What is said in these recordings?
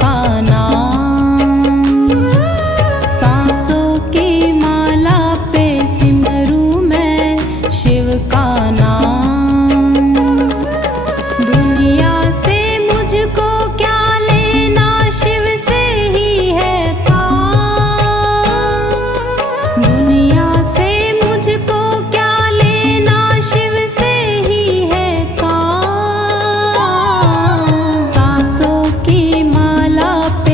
का नाम। सांसों की माला पे सिमरू मैं शिव का नाम। दुनिया से मुझको क्या लेना, शिव से ही है काम। दुनिया से मुझको क्या लेना, शिव से ही है काम। सांसों की माला पे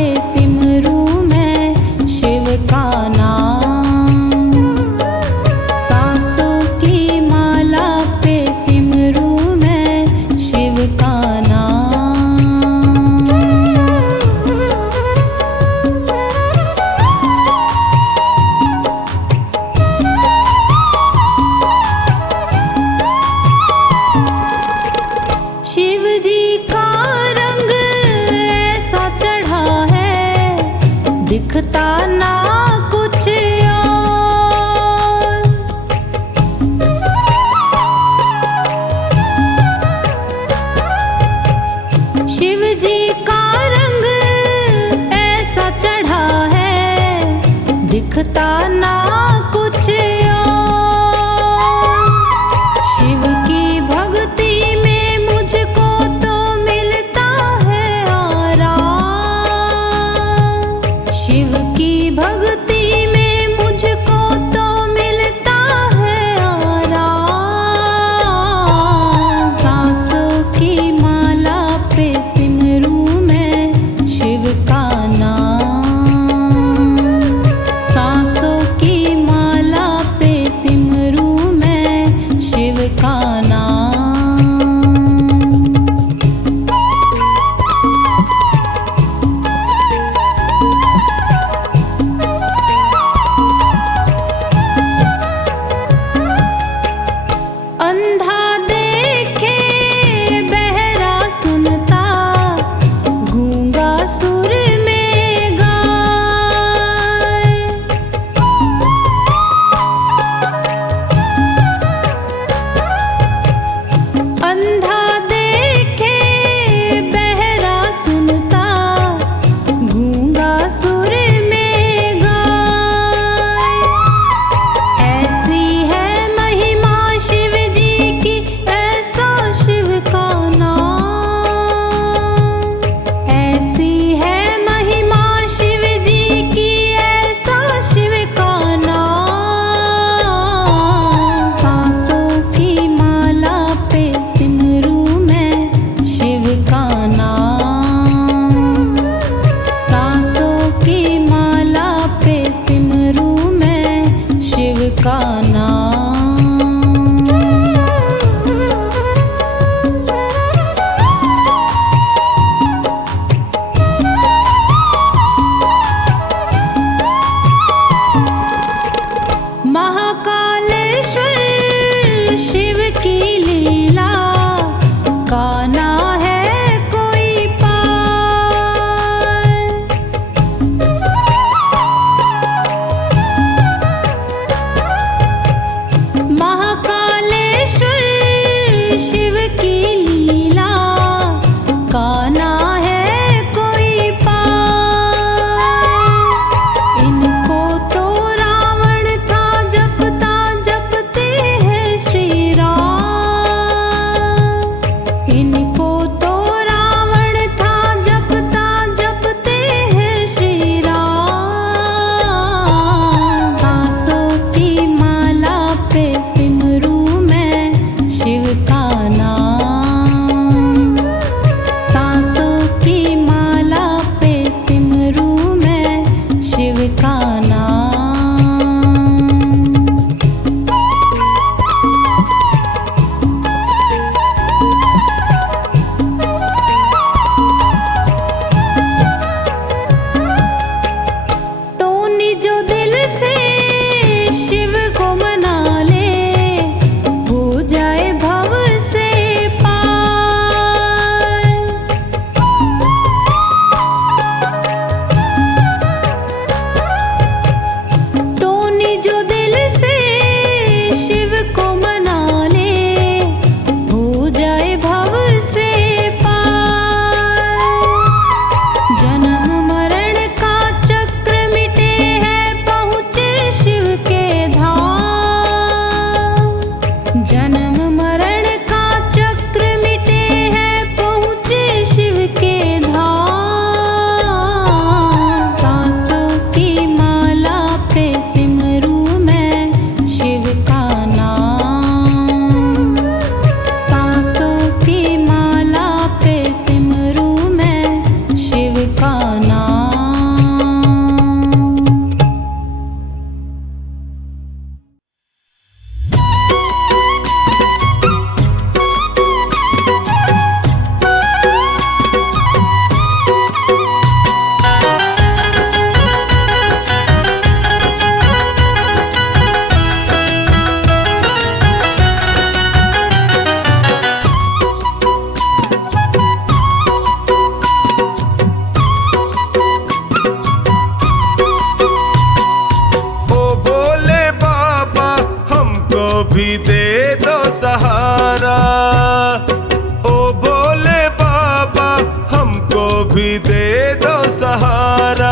भी दे दो सहारा।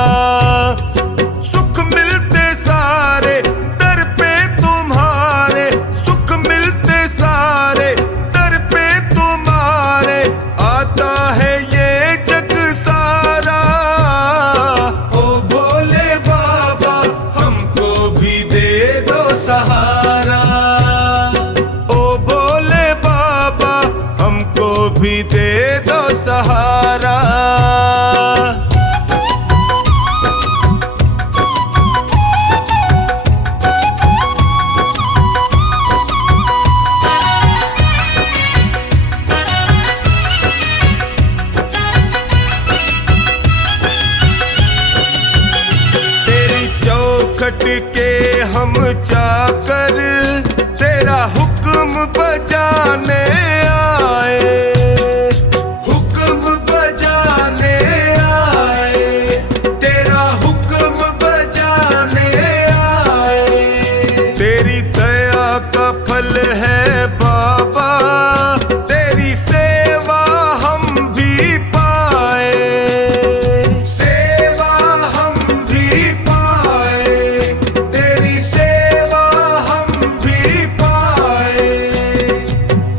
सुख मिलते सारे दर पे तुम्हारे, सुख मिलते सारे दर पे तुम्हारे, आता है ये जग सारा। ओ भोले बाबा हमको भी दे दो सहारा। ओ भोले बाबा हमको भी दे दो सहारा। तेरी चौखट के हम चाकर, तेरा हुक्म बजाने आए, हुक्म बजाने आए, तेरा हुक्म बजाने आए। तेरी दया का फल है बाबा, तेरी सेवा हम भी पाए, सेवा हम भी पाए, तेरी सेवा हम भी पाए।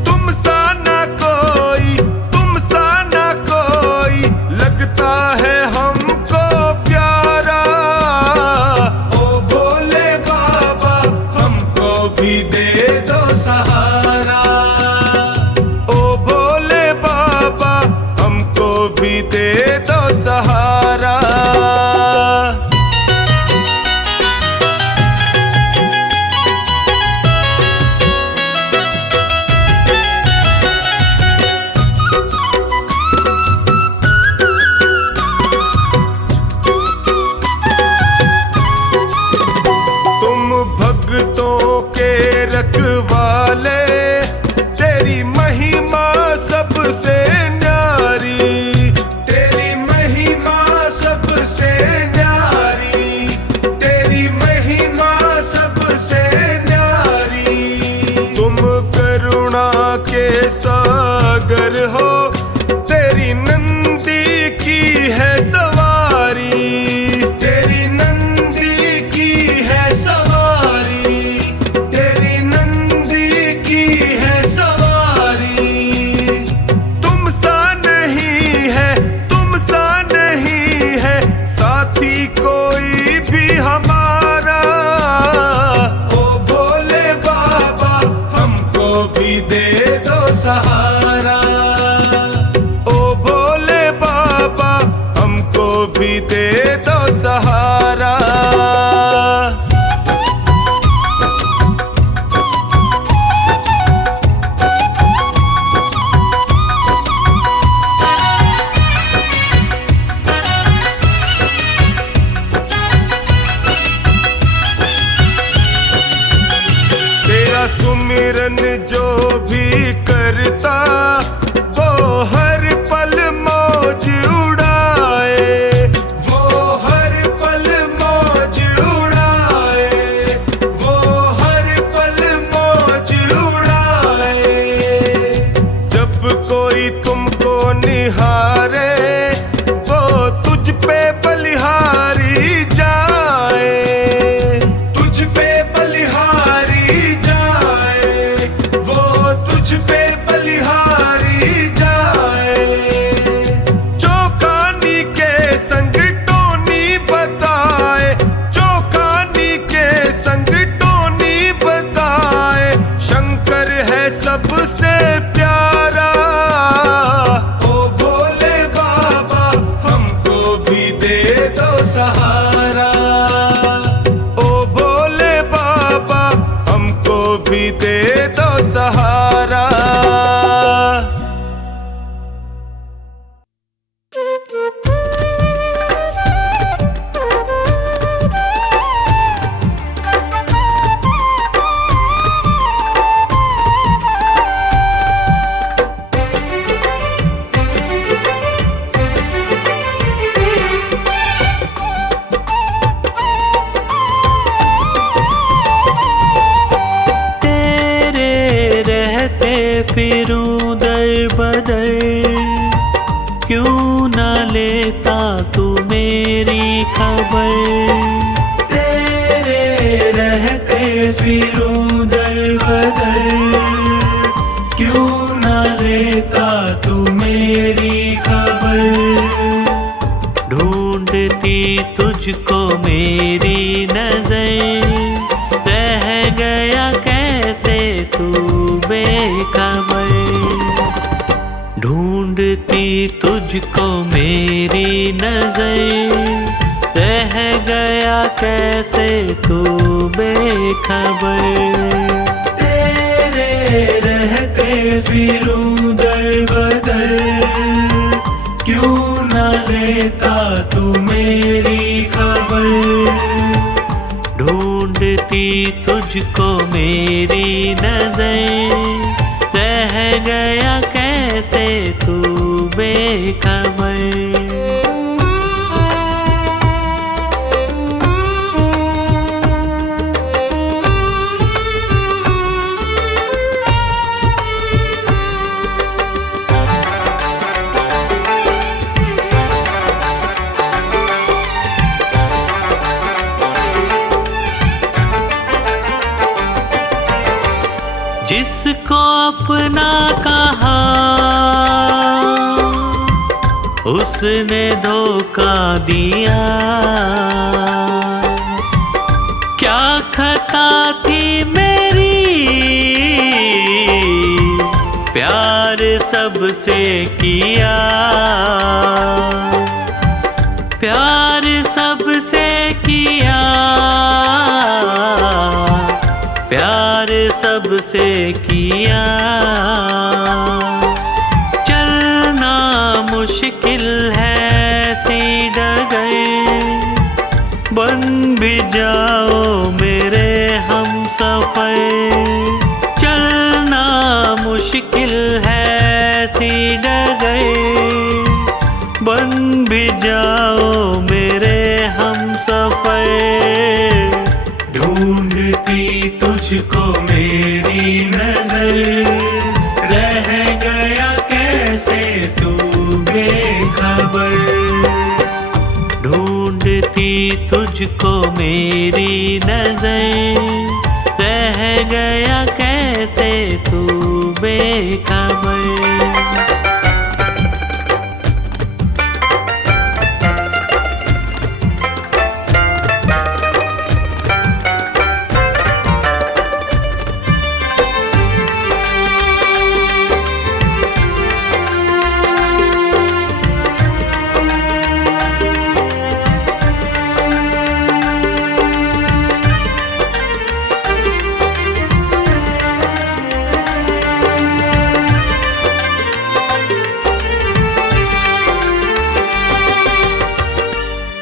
तुम सा ना कोई, तुम सा ना कोई लगता है हमको प्यारा। ओ भोले बाबा हमको भी दे दो सहारा। ओ भोले बाबा हमको भी दे दो सहारा। तुम भक्तों के रखवाले, तेरी महिमा सबसे न्यारी, तेरी महिमा सबसे न्यारी, तेरी महिमा सबसे न्यारी। तुम करुणा के सागर हो, तेरी नंदी की है सवारी, तेरी नंदी की है सवारी, तेरी नंदी की है सवारी। तुम सा नहीं है, तुम सा नहीं है साथी कोई भी हमारा। ओ भोले बाबा हमको भी दे दो सहारा। ओ भोले बाबा हमको भी दे दो सहारा। तेरा सुमिरन जो भी करता, वो हर पल मौज उड़ाए, वो हर पल मौज उड़ाए, वो हर पल मौज उड़ाए। जब कोई तुमको निहारे, वो तुझ पे बलिहारी जाए, तुझ पे बलिहारी जाए, वो तुझ पे बलिहारी जाए। चौकानी के संग टोनी बताए, चौकानी के संग टोनी बताए, शंकर है सबसे प्यारा। ओ भोले बाबा हमको भी दे दो सहारा। ओ भोले बाबा हमको भी दे दो सहारा। फिरूं दर बदर, क्यों ना ना लेता तू मेरी खबर। तेरे रहते फिरूं दर बदर, क्यों ना लेता तू मेरी खबर। ढूंढती तुझको मेरी नजर, रह गया कैसे तू बेखबर। ढूंढती तुझको मेरी नजर, रह गया कैसे तू बेखबर। तेरे रहते फिरूं दर बदर, क्यों ना लेता तू मेरी खबर। ढूंढती तुझको मेरी नजर, रह गया कैसे तू बेखबर। जिसको अपना कहा उसने धोखा दिया। क्या खता थी मेरी, प्यार सबसे किया। प्यार सबसे किया, प्यार सबसे किया। चलना मुश्किल है सी डगर, बन भी जाओ मेरे हम सफर। चलना मुश्किल है सी डगर, बन भी जाओ मेरे हम सफर। ढूंढती तुझको मेरी नजर, रह गया कैसे तू बेखबर। ढूंढती तुझको मेरी नजर, रह गया कैसे तू बेखबर।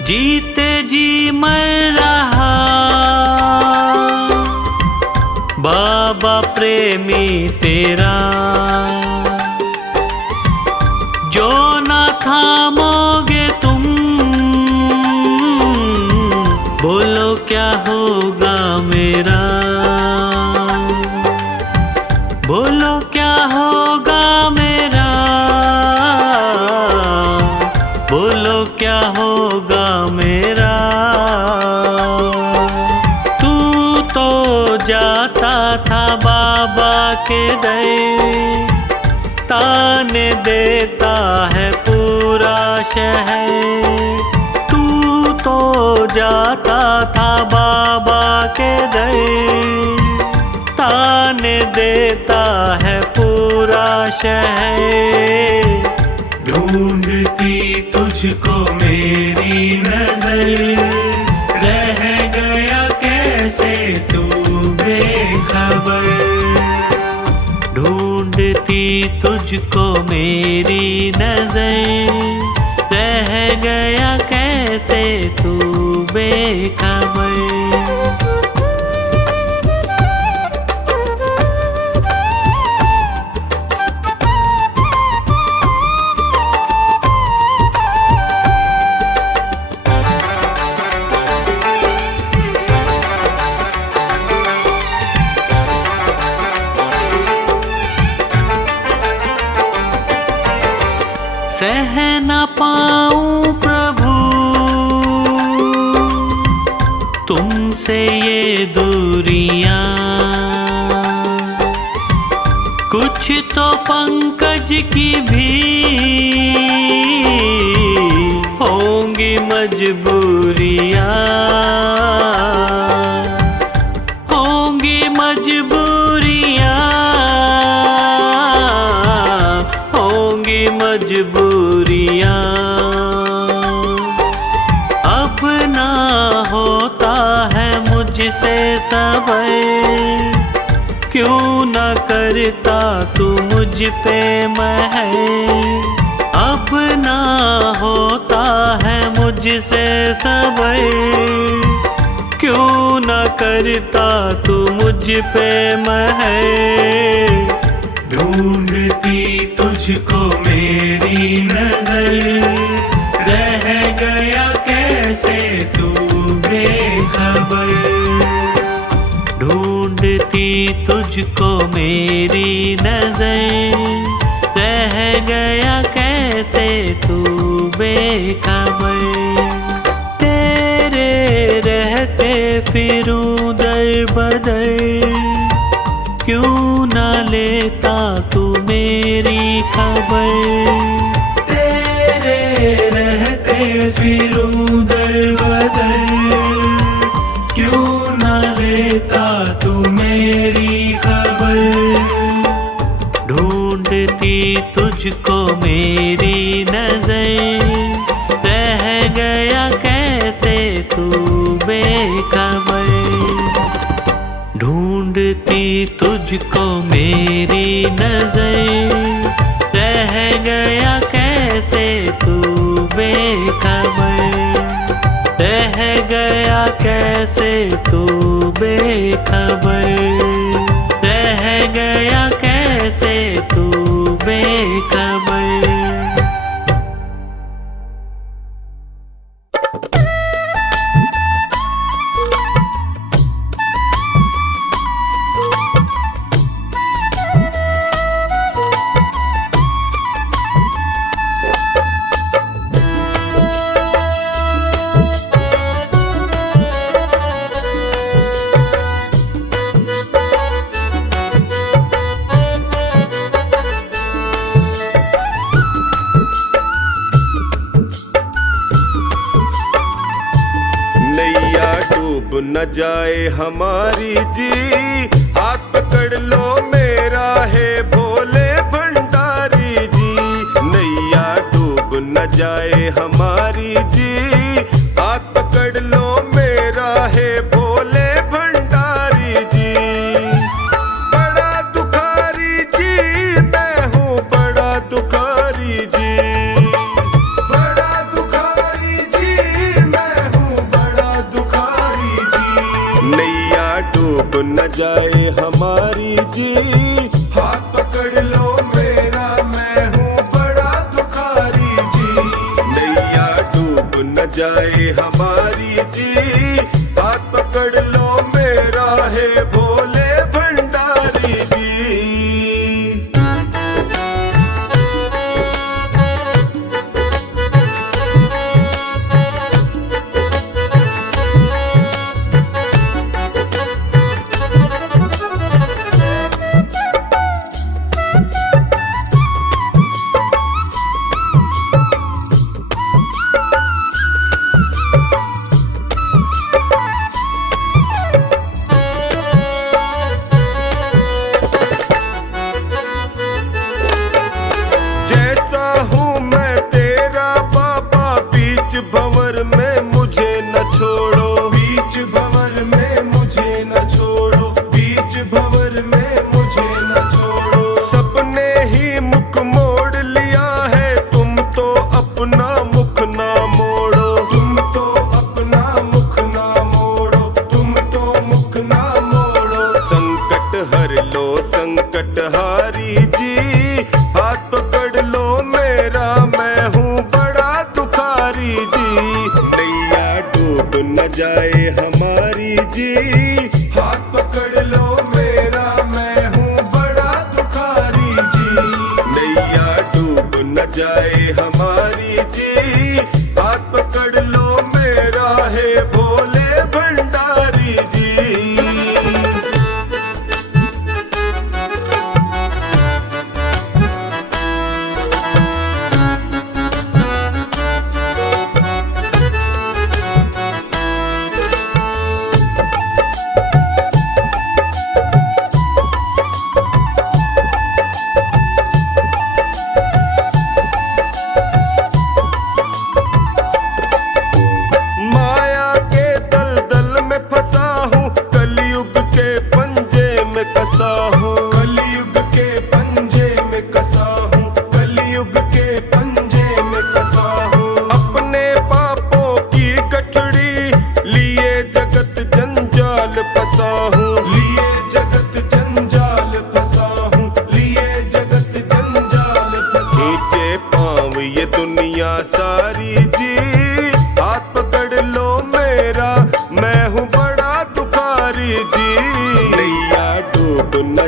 जीते जी मर रहा बाबा प्रेमी तेरा, जो ना थामोगे तुम, बोलो क्या होगा मेरा। बोलो क्या होगा मेरा, बोलो क्या होगा मेरा। तू तो जाता था बाबा के दर, ताने देता है पूरा शहर। तू तो जाता था बाबा के दर, ताने देता है पूरा शहर। ढूंढती तुझको मेरी नजर, रह गया कैसे तू बेखबर। ढूंढती तुझको मेरी नजर, रह गया कैसे तू बेखबर। सह न पा मुझसे ये दूरियां। कुछ तो पंकज की भी होंगी मजबूरियां, होंगी मजबूरियां, होंगी मजबूरियां। अब ना होता है मुझसे सबर, क्यों न करता तू मुझ पे महर। अब ना होता है मुझसे सबर, क्यों न करता तू मुझ पे महर। ढूंढती तुझको मेरी नजर, रह गया कैसे तू बेखबर। ढूंढती तुझको मेरी नजर, रह गया कैसे तू बेखबर। तेरे रहते फिरूं दर बदर, क्यों न लेता तू मेरी खबर। तेरे रहते फिरूं दर बदर, क्यों न लेता तू मेरी खबर। ढूंढती तुझको मेरी नजर, रह गया कैसे तू बेखबर। ढूंढती तुझको मेरी नजर, रह गया कैसे तू बेखबर। रह गया कैसे तू बेखबर, रह गया कैसे तू बेखबर। नैया डूब न जाए हमारी जी, हाथ पकड़ लो मेरा है भोले भंडारी जी। नैया डूब न जाए हमारी जी, हाथ पकड़ लो मेरा है भोले भंडारी जी। बड़ा दुखारी जी मैं हूँ, बड़ा दुखारी जी। बड़ा दुखारी जी मैं हूँ, बड़ा दुखारी जी। नैया डूब न जाए हमारी जी, हाथ पकड़ लो मेरा मैं हूँ बड़ा दुखारी जी। नैया डूब न जाए हमारी जी, हाथ पकड़ लो मेरा है भोले भंडारी जी। भंवर में मुझे न छोड़ो, बीच भंवर में मुझे न छोड़ो, बीच भंवर में मुझे न छोड़ो। सबने ही मुख मोड़ लिया है, तुम तो अपना मुख ना मोड़ो। तुम तो अपना मुख ना मोड़ो, तुम तो मुख ना मोड़ो। संकट हर लो संकट हारी जी, हाथ पकड़ लो मेरा मैं हूँ बड़ा दुखारी जी। नैया डूब न जाए हमारी जी, हाथ पकड़ लो मेरा मैं हूँ बड़ा दुखारी जी। नैया डूब न जाए हमारी जी, हाथ पकड़ लो मेरा है भोले भंडारी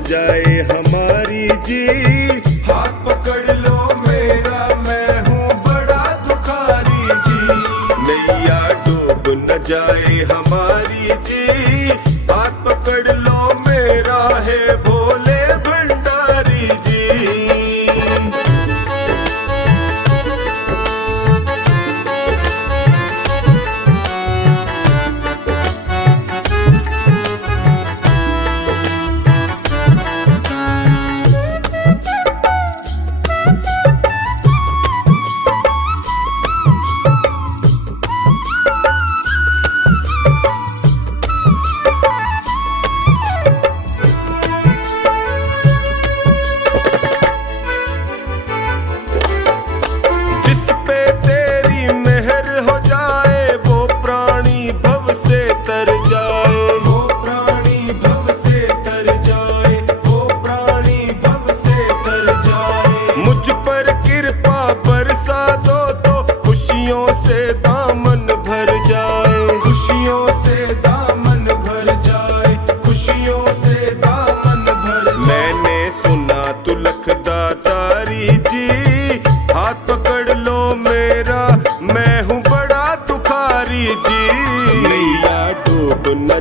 जाए हमारी जी। हाथ पकड़ लो मेरा, मैं हूँ बड़ा दुखारी जी। नैया डूब न जाए हमारी जी। हाथ पकड़ लो मेरा, है भोले भंडारी जी।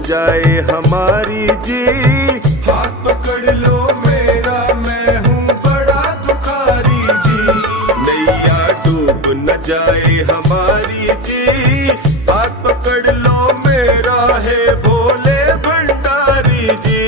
जाए हमारी जी। हाथ पकड़ लो मेरा, मैं हूँ बड़ा दुखारी जी। नैया डूब न जाए हमारी जी। हाथ पकड़ लो मेरा, है भोले भंडारी जी।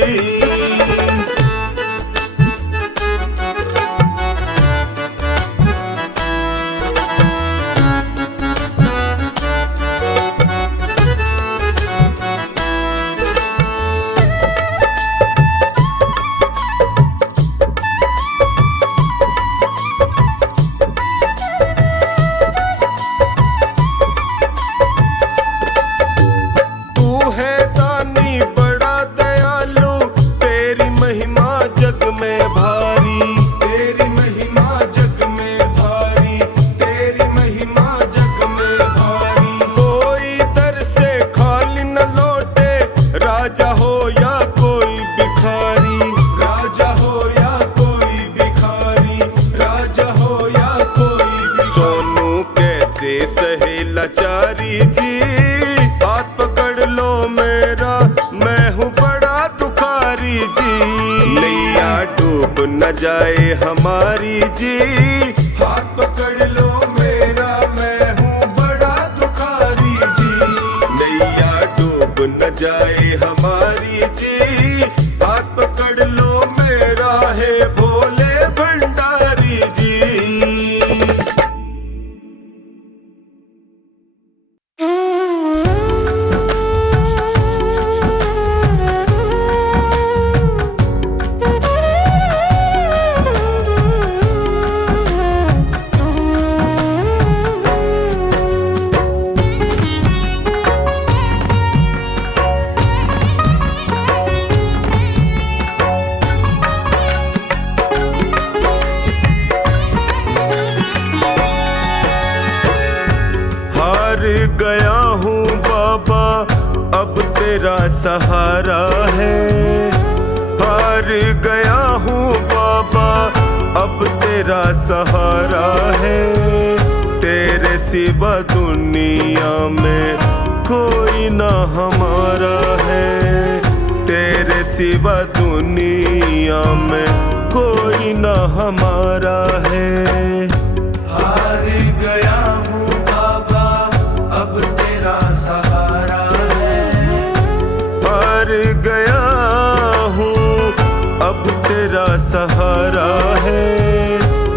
लाचारी जी। हाथ पकड़ लो मेरा, मैं हूँ बड़ा दुखारी जी। नैया डूब न जाए हमारी जी। हाथ पकड़ लो मेरा, मैं हूँ बड़ा दुखारी जी। नैया डूब न जाए हमारी जी। हाथ पकड़ लो मेरा, है भोले भंडारी जी। गया हूँ बाबा, अब तेरा सहारा है। हार गया हूँ बाबा, अब तेरा सहारा है। तेरे सिवा दुनिया में कोई ना हमारा है। तेरे सिवा दुनिया में कोई ना हमारा है। हार गया हूँ बाबा, अब तेरा सहारा है। हार गया हूँ, अब तेरा सहारा है।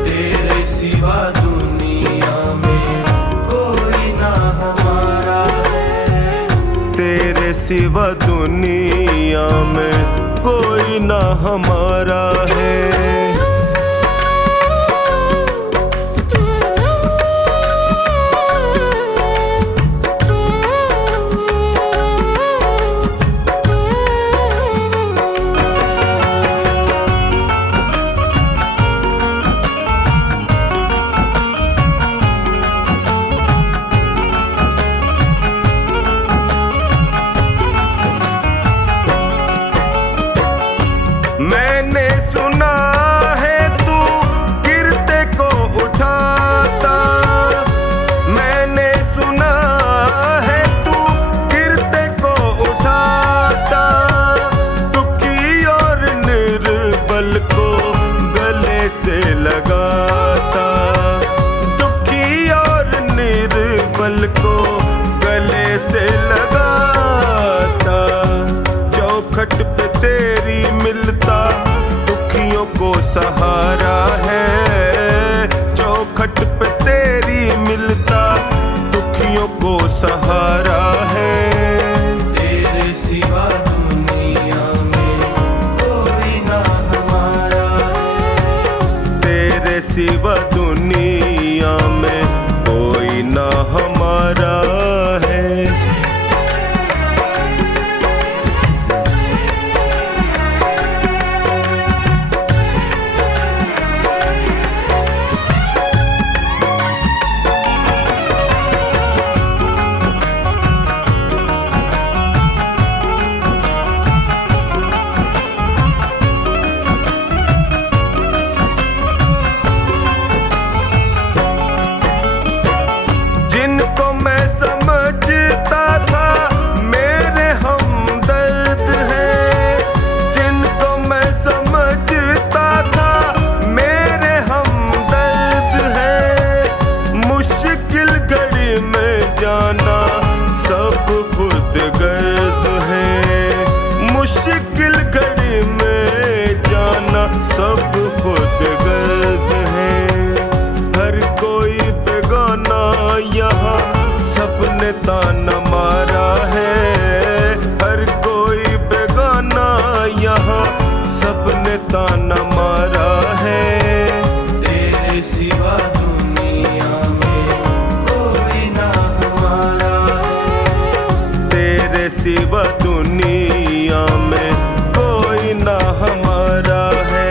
तेरे सिवा दुनिया में कोई ना हमारा है। तेरे सिवा दुनिया में कोई ना हमारा है। मैंने को गले से लगाता, चौखट पे तेरी मिलता दुखियों को सहारा है, चौखट पे तेरी मिलता दुखियों को सहारा है। तेरे सिवा दुनिया में कोई ना हमारा है, तेरे सिवा दुनिया में कोई ना हमारा है। जिनको मैं समझता था मेरे हमदर्द हैं, जिनको मैं समझता था मेरे हमदर्द हैं, मुश्किल घड़ी में जाना सब खुद गर्ज है, मुश्किल घड़ी में जाना सब खुद गर्ज है। हर कोई बेगाना यहाँ सबने ताना मारा है, हर कोई बेगाना यहाँ सबने ताना मारा है। तेरे सिवा दुनिया में कोई ना हमारा है, तेरे सिवा दुनिया में कोई ना हमारा है।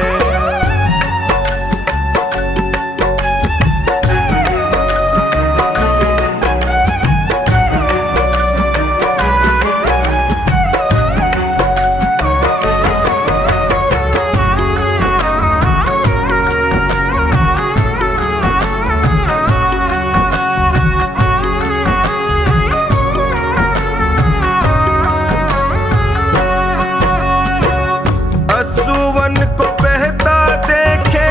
असुवन को बहता देखे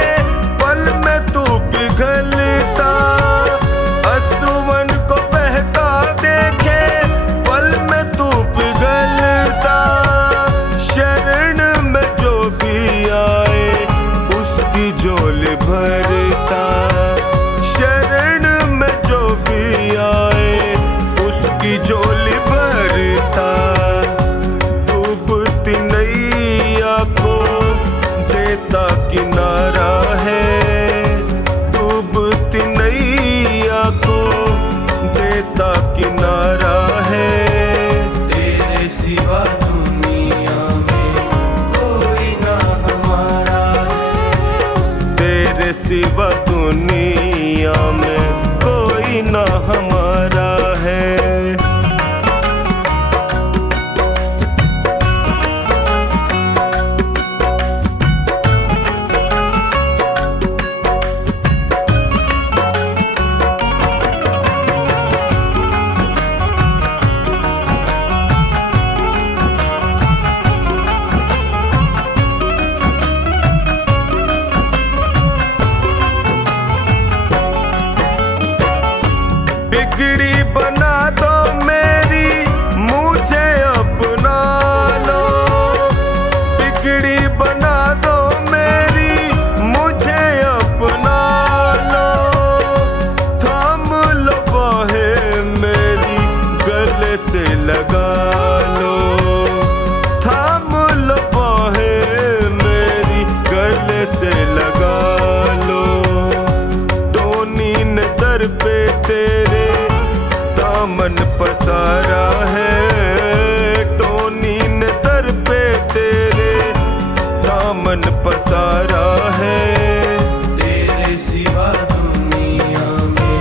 पल में तू पिघलता, असुवन को बहता देखे पल में तू पिघलता, शरण में जो भी आए उसकी झोली भरता, शरण में जो भी आए उसकी झोली भरता। डूबती नैया को देता किनारा है, डूबती नैया को देता किनारा है। तेरे सिवा दुनिया में कोई ना हमारा है, तेरे सिवा दुनिया में कोई ना हमारा है। बिगड़ी बना दो मेरी मुझे अपना लो, बिगड़ी बना दो मेरी मुझे अपना लो, थाम लो बाहें मेरी गले से लगा लो, थाम लो बाहें मेरी गले से लगा लो। टोनी ने दर पे तेरे दामन पसारा है, टोनी ने दर पे तेरे दामन पसारा है। तेरे सिवा दुनिया में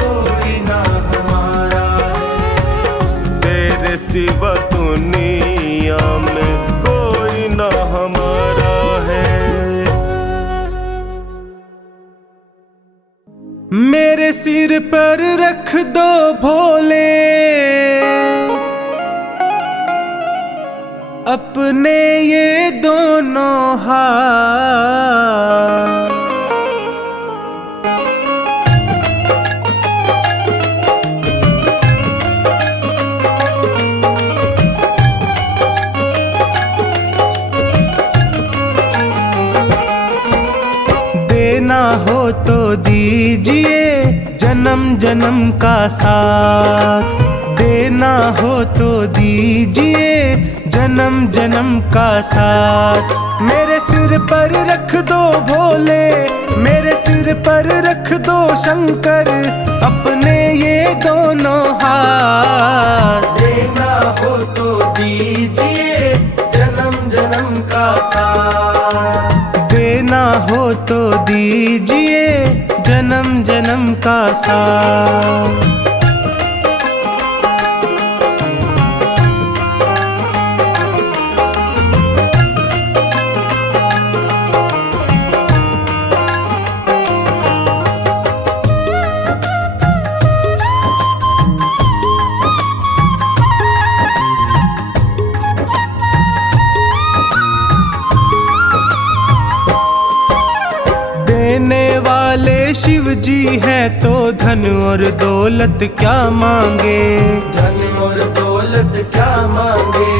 कोई ना हमारा है, तेरे सिवा दुनिया में कोई ना हमारा है। मेरे सिर पर रख दो भोले अपने ये दोनों हाथ, दीजिए जन्म जन्म का साथ, देना हो तो दीजिए जन्म जन्म का साथ। मेरे सिर पर रख दो भोले, मेरे सिर पर रख दो शंकर, अपने ये दोनों हाथ। देना हो तो दीजिए जन्म जन्म का साथ, देना हो तो दीजिए जन्म जन्म का साथ। देने वाले शिव जी है तो धन और दौलत क्या मांगे, धन और दौलत क्या मांगे,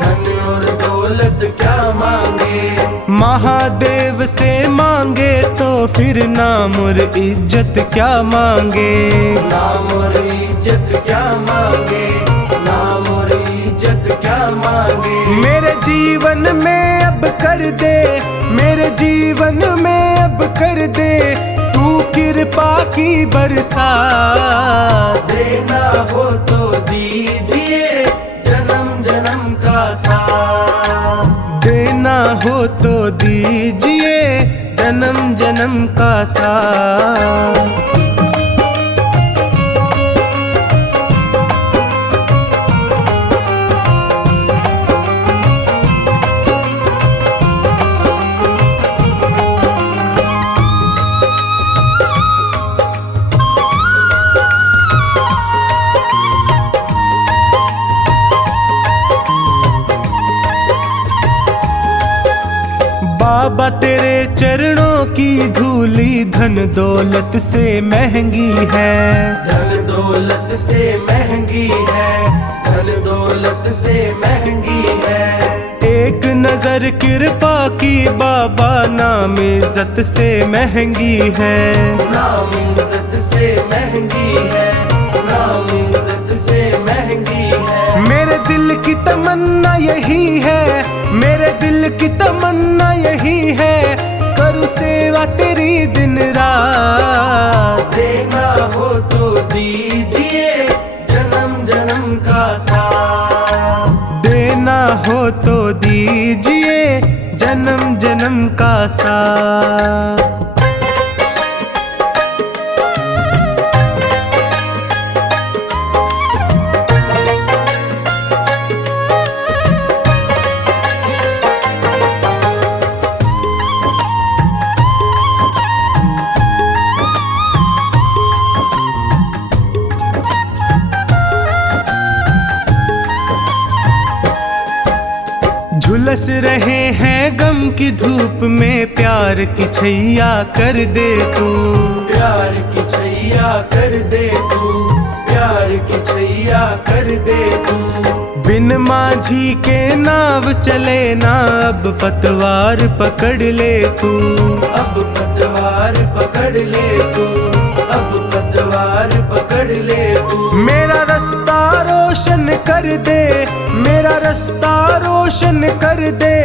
धन और दौलत क्या मांगे। महादेव से मांगे तो फिर नाम और इज्जत क्या मांगे, नाम और इज्जत क्या मांगे, नाम और इज्जत क्या मांगे। मेरे जीवन में अब कर दे, मेरे जीवन में अब कर दे तू कृपा की बरसात। देना हो तो दीजिए जन्म जन्म का साथ, देना हो तो दीजिए जन्म जन्म का साथ। बाबा तेरे चरणों की धूली धन दौलत से महंगी है, धन दौलत से महंगी है, धन दौलत से महंगी है। एक नजर कृपा की बाबा नाम इज्जत से महंगी है, नाम इज्जत से महंगी है, नाम इज्जत से महंगी है। मेरे दिल की तमन्ना यही है, मेरे दिल की तमन्ना यही है, करूँ सेवा तेरी दिन रात। देना हो तो दीजिए जन्म जन्म का साथ, देना हो तो दीजिए जन्म जन्म का साथ। झुलस रहे हैं गम की धूप में, प्यार की छैया कर दे तू, प्यार की छैया कर दे तू, प्यार की छैया कर दे तू। बिन माझी के नाव चले ना, अब पतवार पकड़ ले तू, अब पतवार पकड़ ले तू, अब पतवार पकड़ ले तू। मेरा रास्ता रोशन कर दे, मेरा रास्ता रोशन कर दे,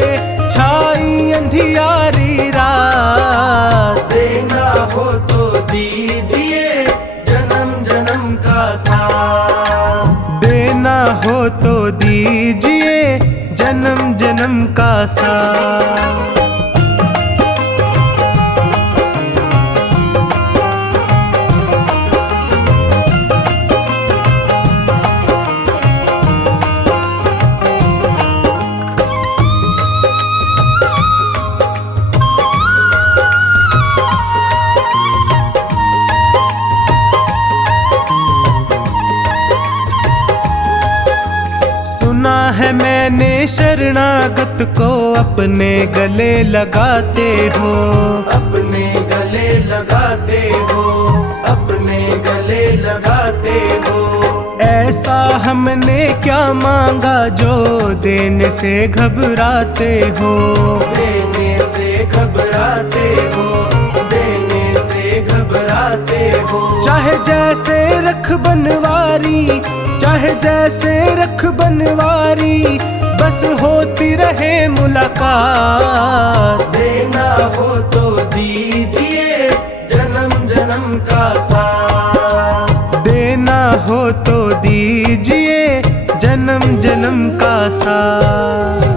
छाई अंधियारी रात। देना हो तो दीजिए जन्म जन्म का साथ, देना हो तो दीजिए जन्म जन्म का साथ। सुना है मैंने शरणागत को अपने गले लगाते हो, अपने गले लगाते हो, अपने गले लगाते हो। ऐसा हमने क्या मांगा जो देने से घबराते हो, देने से घबराते हो, देने से घबराते घबराते हो। चाहे जैसे रख बनवारी, चाहे जैसे रख बनवारी, बस होती रहे मुलाकात। देना हो तो दीजिए जन्म जन्म का साथ। देना हो तो दीजिए जन्म जन्म का साथ।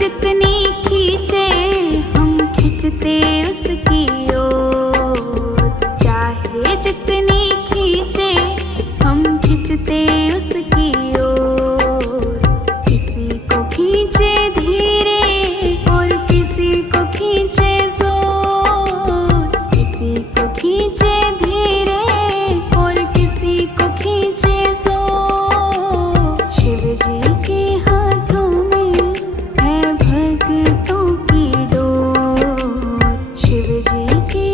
जितनी खींचे हम खींचते उसकी ओर, चाहे जितनी खींचे हम खींचते उसकी ओर। किसी को खींचे धीरे और किसी को खींचे जोर, किसी को खींचे धीरे और किसी को खींचे जोर। शिव जी के हाथों में है भक्तों की डोर, शिव जी के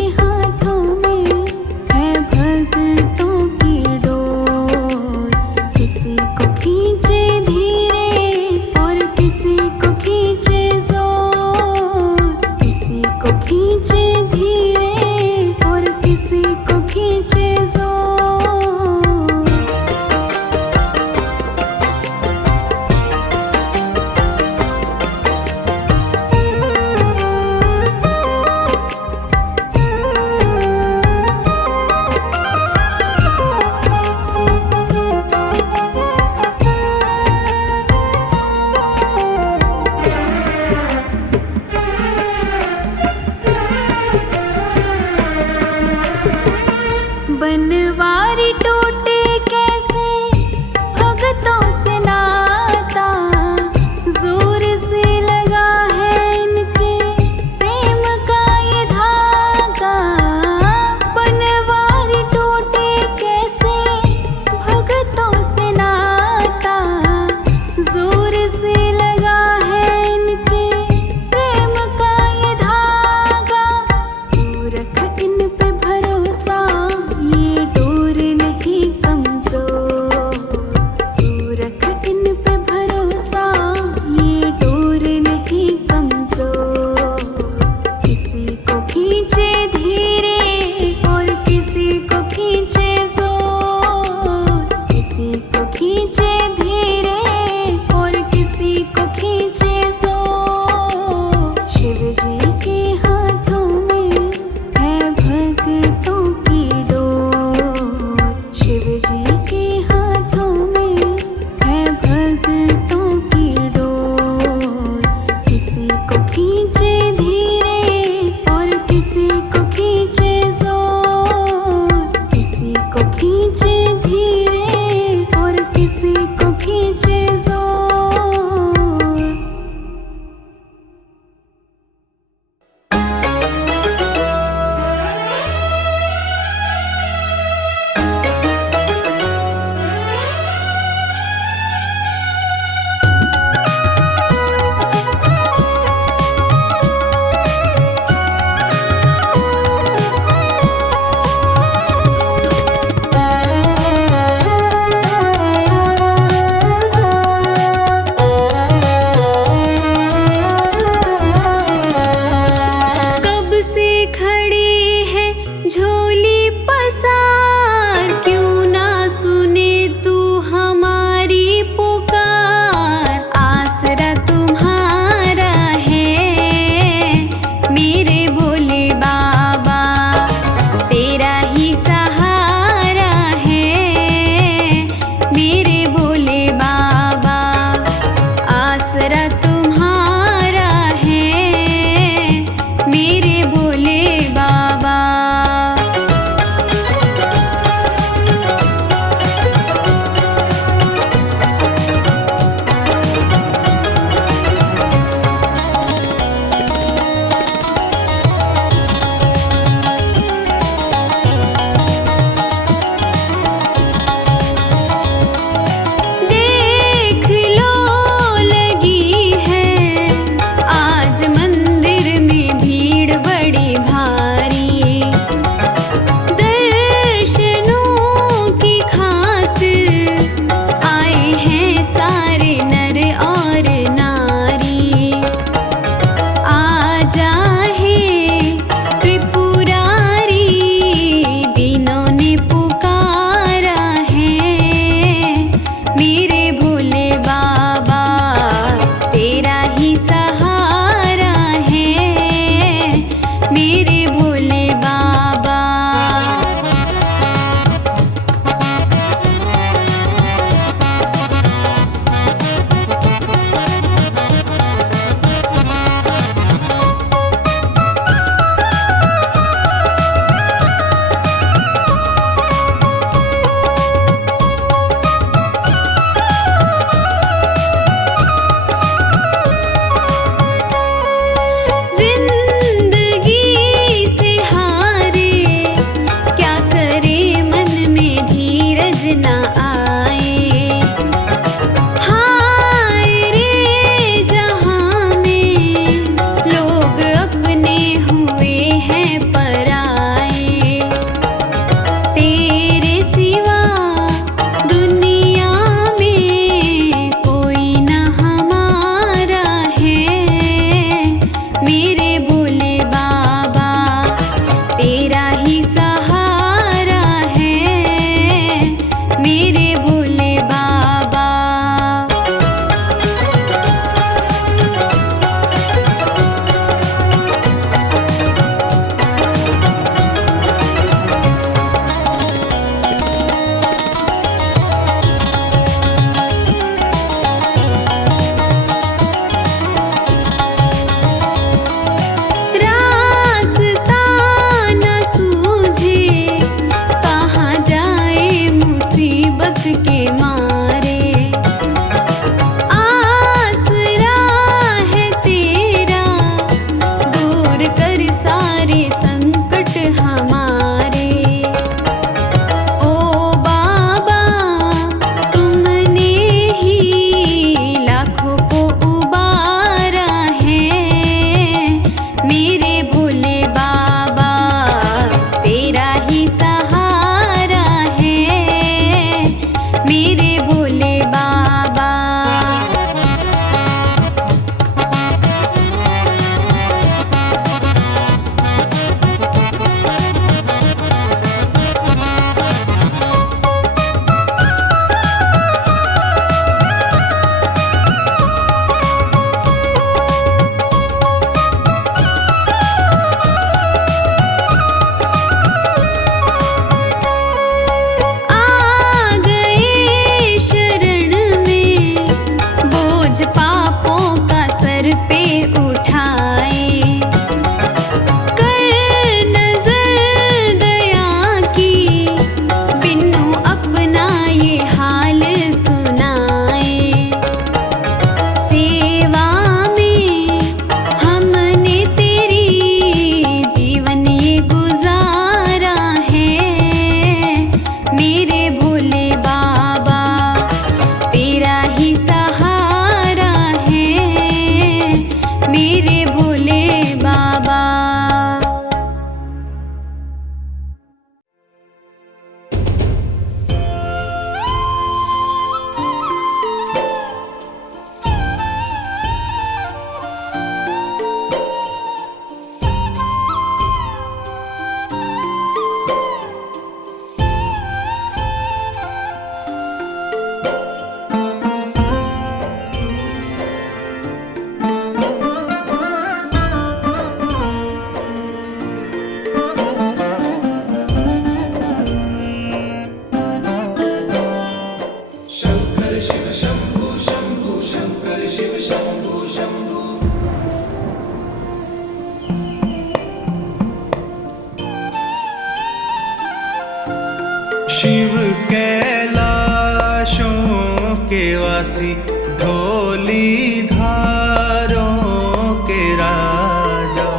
वासी धोली धारों के राजा।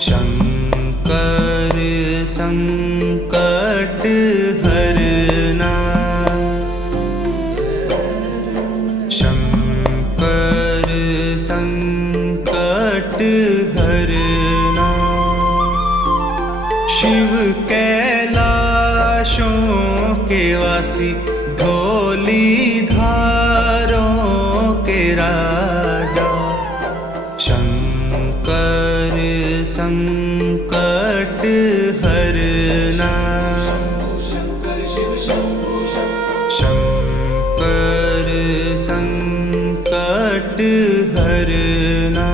शंकर संकट हरना, शंकर संकट हरना। शिव कैलाशों के वासी धोली धारों के राजा। शंकर संकट हरना, शंकर संकट हरना।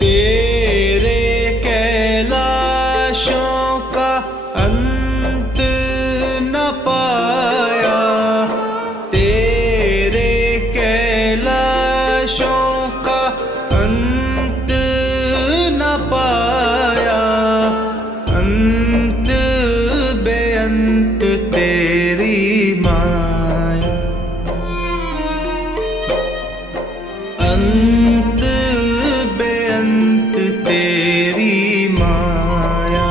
तेरे कैलाशों का अंत न पाया, तेरे कैलाशों का अंत न पाया। अंत बेअंत तेरी माया, अंत बेअंत तेरी माया।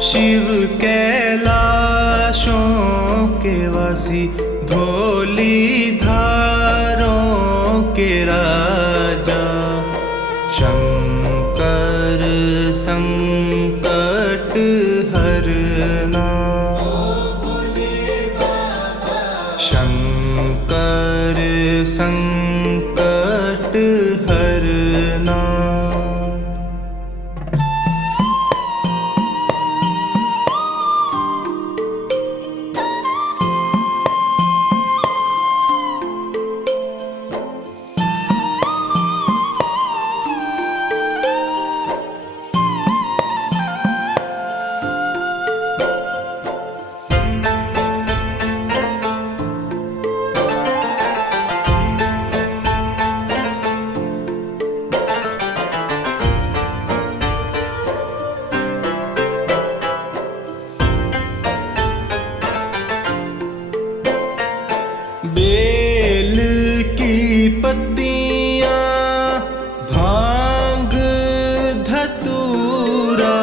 शिव कैलाशों के वासी धोली धारों के राजा। शंकर संकट हरना, शंकर संकट हरना। बेल की पत्तियां, भांग धतूरा।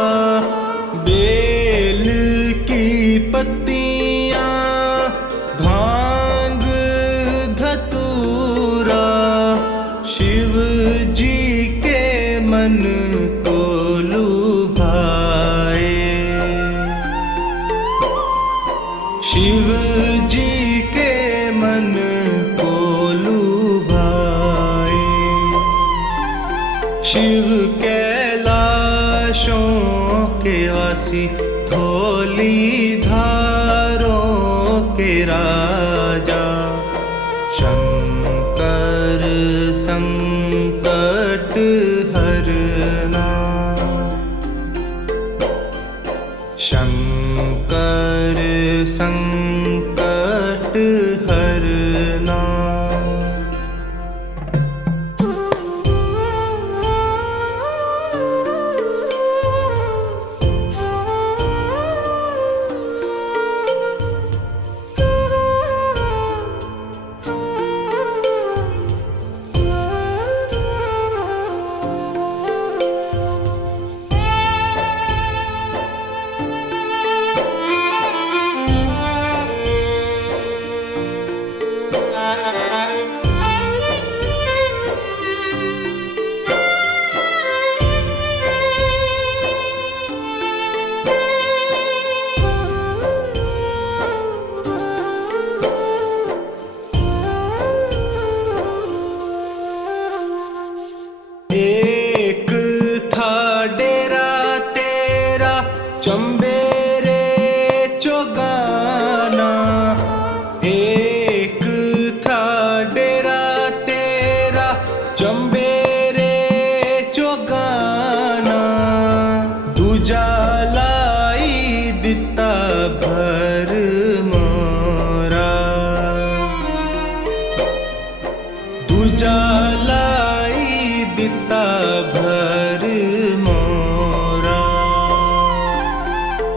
बेल की पत्तियां, भांग धतूरा। शिव जी के मन को लुभाए, शिव जी के मन को लुभाए। शिव कैलाशों के वासी धोली धारों के राजा। शंकर संकट हरना, शंकर संकट हरना।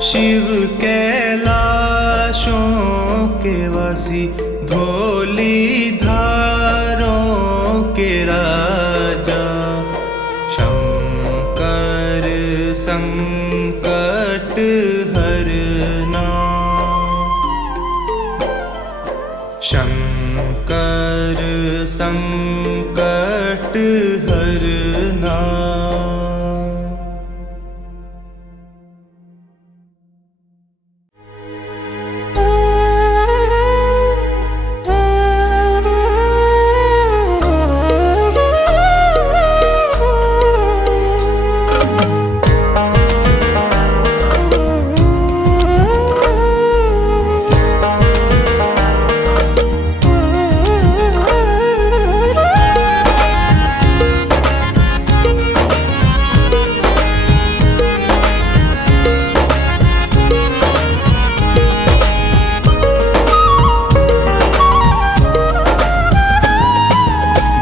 शिव कैलाशों के वासी, धौली धारों के राजा, शंकर संकट हरना, शंकर संकट हरना।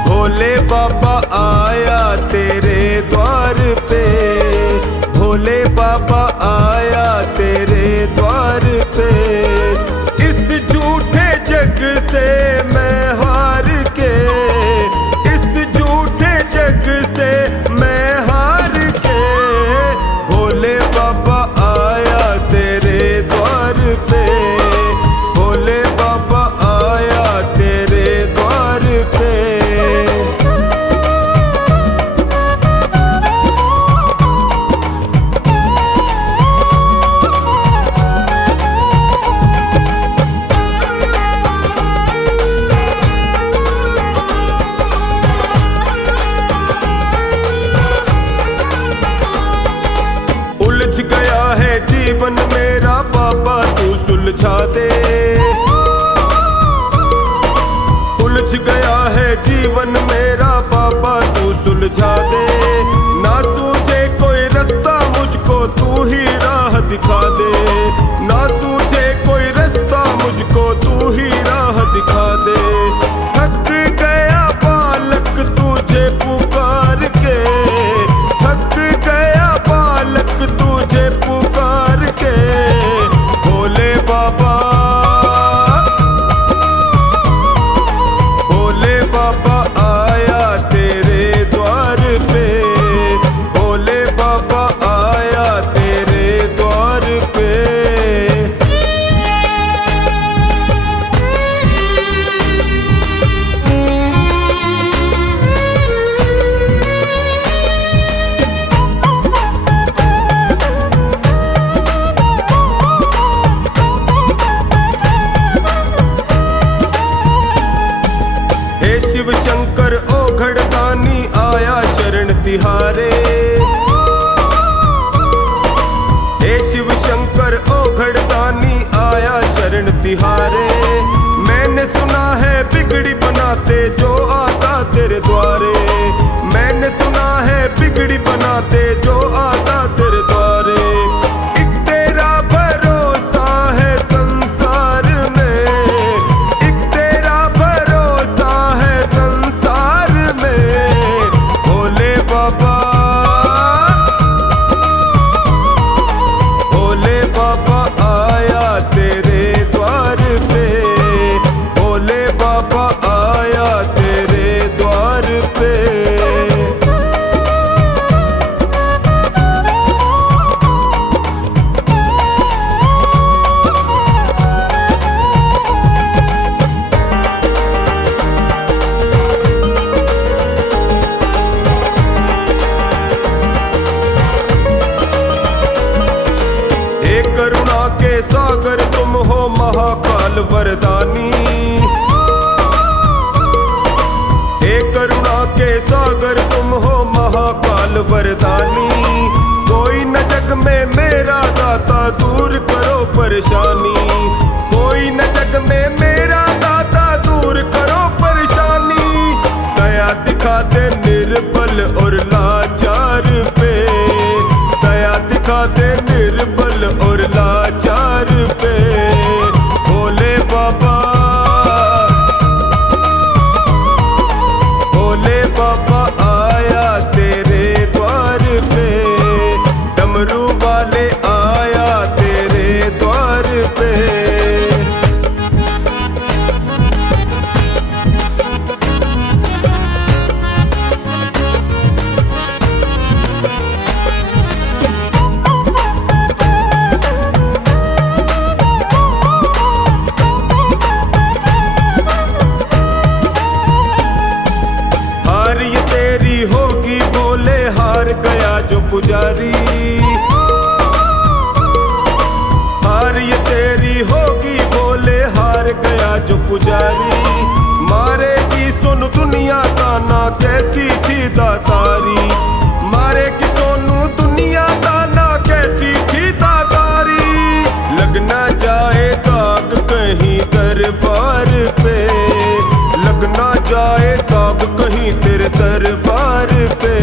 भोले बाबा आया तेरे द्वार पे, भोले बाबा आया तेरे द्वार पे। इस झूठे जग से मैं हार के, इस झूठे जग से मैं हार के, भोले बाबा आया तेरे द्वार पे, भोले बाबा आया तेरे द्वार पे। उलझ गया है जीवन मेरा बाबा तू सुलझा दे, उलझ गया है जीवन मेरा बाबा तू सुलझा दे। ना सूझे कोई रास्ता मुझको तू ही राह दिखा दे, ना सूझे कोई रास्ता मुझको तू ही राह दिखा दे। थक गया बालक तुझे पुकार के, थक गया बालक तुझे पुकार के, भोले बाबा, भोले बाबा आया तेरे द्वार पे, भोले बाबा आया तेरे द्वार पे। हे शिव शंकर ओ घड़दानी आया शरण तिहारे, हे शिव शंकर ओ घड़दानी आया शरण तिहारे। मैंने सुना है बिगड़ी बनाते जो आता तेरे द्वारे, मैंने सुना है बिगड़ी बनाते जो आता तेरे द्वारे। एक तेरा भरोसा है संसार में, एक तेरा भरोसा है संसार में, भोले बाबा, भोले बाबा आया तेरे द्वार पे, भोले बाबा आया तेरे द्वार पे। हे करुणा के सागर तुम हो महाकाल वरदानी, हे करुणा के सागर तुम हो महाकाल वरदानी। कोई न जग में मेरा दाता दूर करो परेशानी, कोई न जग में मेरा दाता दूर करो परेशानी। दया दिखा दे निर्बल और लाचार पे, दया दिखा दे निर्बल और लाचार पे, भोले बाबा, भोले बाबा आया तेरे द्वार पे, डमरू वाले आया तेरे जाना कैसी थी दातारी, मारे कि सोनू दुनिया दाना कैसी थी दातारी। लग ना जाए दाग कहीं दरबार पे, लग ना जाए दाग कहीं तेरे दरबार पे।